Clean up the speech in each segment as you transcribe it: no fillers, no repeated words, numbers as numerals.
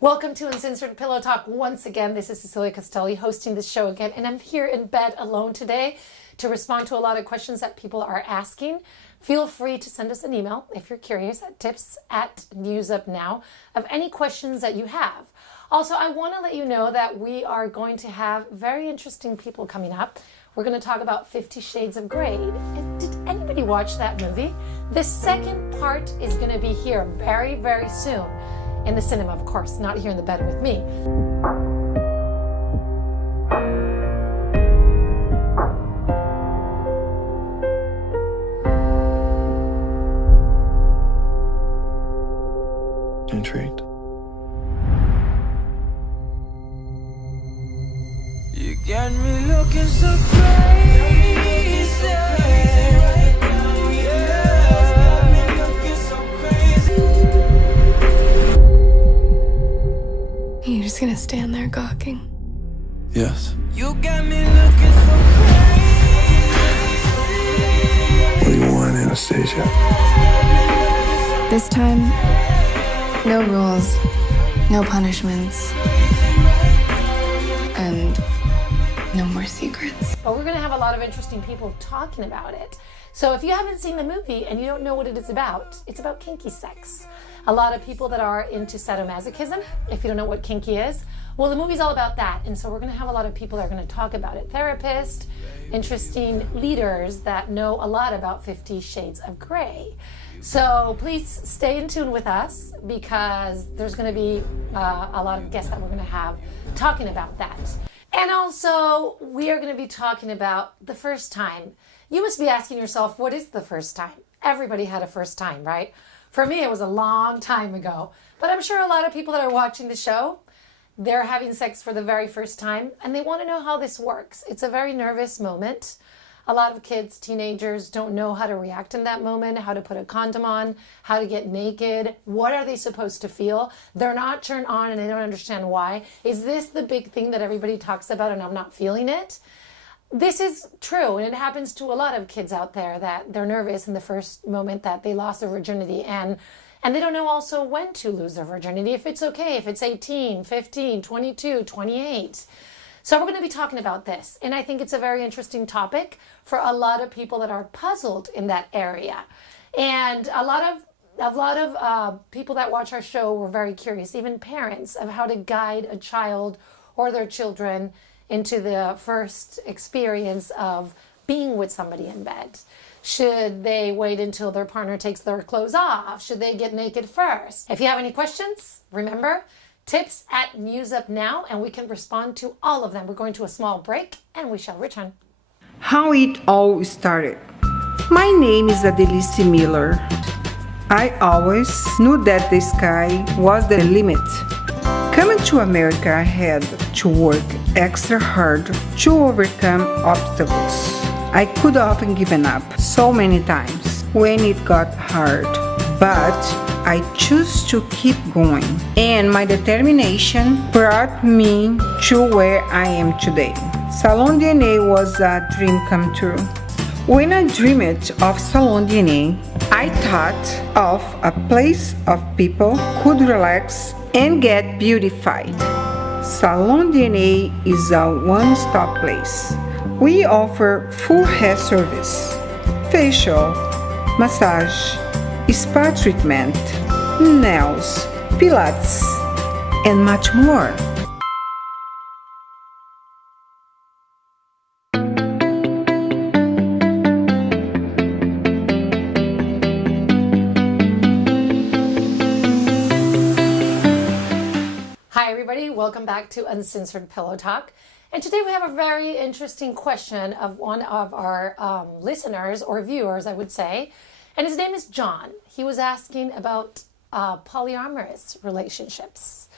Welcome to Uncensored Pillow Talk once again. This is Cecilia Castelli hosting this show again, and I'm here in bed alone today to respond to a lot of questions that people are asking. Feel free to send us an email if you're curious at tips@newsupnow of any questions that you have. Also, I want to let you know that we are going to have very interesting people coming up. We're going to talk about 50 Shades of Grey. Did anybody watch that movie? The second part is going to be here very, very soon. In the cinema, of course, not here in the bed with me. Intrigued. You got me looking so crazy right now, yeah. Looking so crazy. You're just gonna stand there gawking? Yes. You got me looking so crazy. What do you want, Anastasia? This time, no rules, no punishments, and no more secrets. But we're going to have a lot of interesting people talking about it. So if you haven't seen the movie and you don't know what it is about, it's about kinky sex. A lot of people that are into sadomasochism, if you don't know what kinky is, well, the movie's all about that. And so we're going to have a lot of people that are going to talk about it. Therapists, interesting leaders that know a lot about 50 Shades of Grey. So please stay in tune with us because there's going to be a lot of guests that we're going to have talking about that. And also, we are going to be talking about the first time. You must be asking yourself, what is the first time? Everybody had a first time, right? For me, it was a long time ago. But I'm sure a lot of people that are watching the show, they're having sex for the very first time, and they want to know how this works. It's a very nervous moment. A lot of kids, teenagers, don't know how to react in that moment, how to put a condom on, how to get naked. What are they supposed to feel? They're not turned on and they don't understand why. Is this the big thing that everybody talks about and I'm not feeling it? This is true, and it happens to a lot of kids out there that they're nervous in the first moment that they lost their virginity, and they don't know also when to lose their virginity, if it's okay, if it's 18, 15, 22, 28. So we're going to be talking about this, and I think it's a very interesting topic for a lot of people that are puzzled in that area. And a lot of people that watch our show were very curious, even parents, of how to guide a child or their children into the first experience of being with somebody in bed. Should they wait until their partner takes their clothes off? Should they get naked first? If you have any questions, remember, tips@newsupnow, and we can respond to all of them. We're going to a small break, and we shall return. How it all started. My name is Adelice Miller. I always knew that the sky was the limit. Coming to America, I had to work extra hard to overcome obstacles. I could often given up so many times when it got hard, but I chose to keep going, and my determination brought me to where I am today. Salon DNA was a dream come true. When I dreamed of Salon DNA, I thought of a place of people could relax and get beautified. Salon DNA is a one-stop place. We offer full hair service, facial, massage, spa treatment, nails, pilates, and much more. Hi everybody, welcome back to Uncensored Pillow Talk. And today we have a very interesting question of one of our listeners or viewers, I would say. And his name is John. He was asking about polyamorous relationships.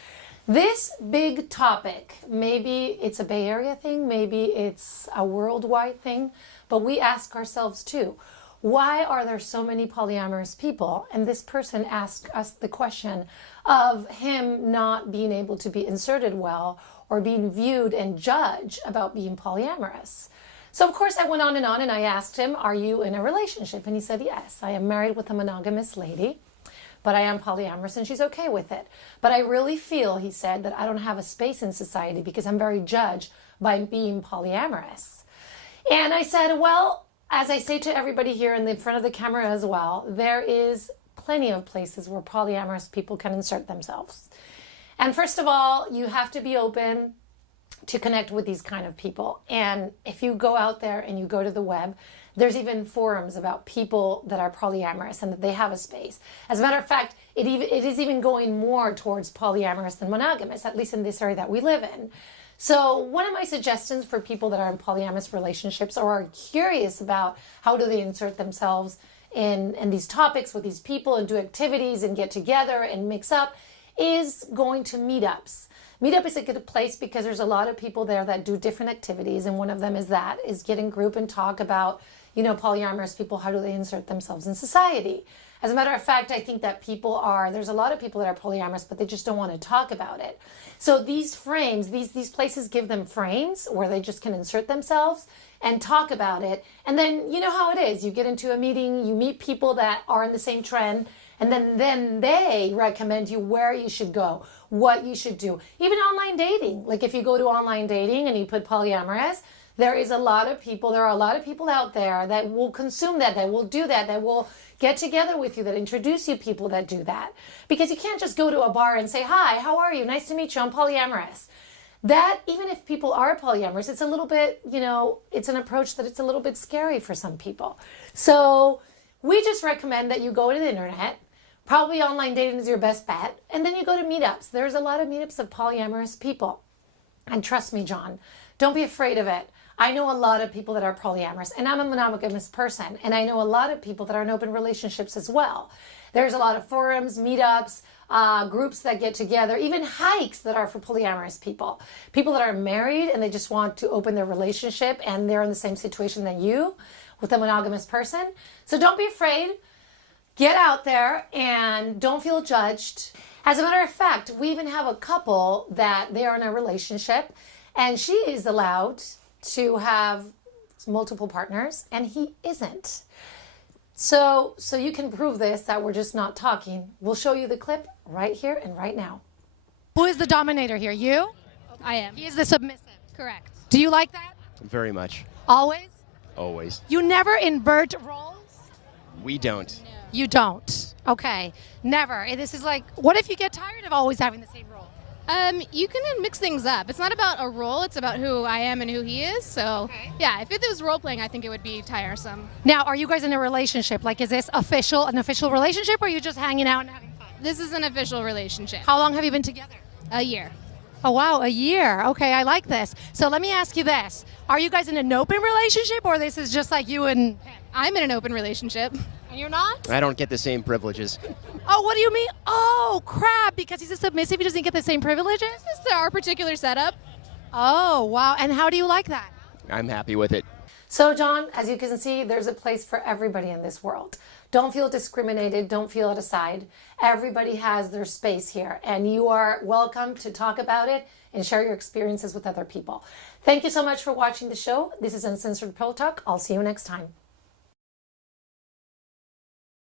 This big topic, maybe it's a Bay Area thing, maybe it's a worldwide thing, but we ask ourselves too, why are there so many polyamorous people? And this person asked us the question of him not being able to be inserted well or being viewed and judged about being polyamorous. So of course I went on and I asked him, are you in a relationship? And he said, yes, I am married with a monogamous lady but I am polyamorous, and she's okay with it. But I really feel, he said, that I don't have a space in society because I'm very judged by being polyamorous. And I said, well, as I say to everybody here in the front of the camera as well, there is plenty of places where polyamorous people can insert themselves. And first of all, you have to be open to connect with these kind of people. And if you go out there and you go to the web, there's even forums about people that are polyamorous and that they have a space. As a matter of fact, it is even going more towards polyamorous than monogamous, at least in this area that we live in. So one of my suggestions for people that are in polyamorous relationships or are curious about how do they insert themselves in these topics with these people and do activities and get together and mix up is going to meetups. Meetup is a good place because there's a lot of people there that do different activities, and one of them is get in group and talk about, polyamorous people, how do they insert themselves in society. As a matter of fact, I think that there's a lot of people that are polyamorous, but they just don't want to talk about it. So these frames, these places give them frames where they just can insert themselves and talk about it. And then you know how it is. You get into a meeting, you meet people that are in the same trend, and then they recommend you where you should go, what you should do. Even online dating. Like if you go to online dating and you put polyamorous, there are a lot of people out there that will consume that will do that will get together with you, that introduce you people that do that. Because you can't just go to a bar and say, hi, how are you? Nice to meet you, I'm polyamorous. That, even if people are polyamorous, it's a little bit, it's an approach that it's a little bit scary for some people. So we just recommend that you go to the internet. Probably online dating is your best bet. And then you go to meetups. There's a lot of meetups of polyamorous people. And trust me, John, don't be afraid of it. I know a lot of people that are polyamorous, and I'm a monogamous person, and I know a lot of people that are in open relationships as well. There's a lot of forums, meetups, groups that get together, even hikes that are for polyamorous people. People that are married and they just want to open their relationship and they're in the same situation than you with a monogamous person. So don't be afraid. Get out there and don't feel judged. As a matter of fact, we even have a couple that they are in a relationship and she is allowed to have multiple partners and he isn't. So you can prove this, that we're just not talking. We'll show you the clip right here and right now. Who is the dominator here? You? I am. He is the submissive. Correct. Do you like that? Very much. Always? Always. You never invert roles? We don't. You don't. Okay. Never. This is like, what if you get tired of always having the same role? You can mix things up. It's not about a role, it's about who I am and who he is. So, yeah, if it was role playing, I think it would be tiresome. Now, are you guys in a relationship? Like, is this an official relationship, or are you just hanging out and having fun? This is an official relationship. How long have you been together? A year. Oh, wow, a year. Okay, I like this. So let me ask you this. Are you guys in an open relationship, or this is just like you and him? I'm in an open relationship. And you're not? I don't get the same privileges. Oh, what do you mean? Oh, crap, because he's a submissive, he doesn't get the same privileges? This is our particular setup. Oh, wow. And how do you like that? I'm happy with it. So, John, as you can see, there's a place for everybody in this world. Don't feel discriminated. Don't feel out of sight. Everybody has their space here, and you are welcome to talk about it and share your experiences with other people. Thank you so much for watching the show. This is Uncensored Pillow Talk. I'll see you next time.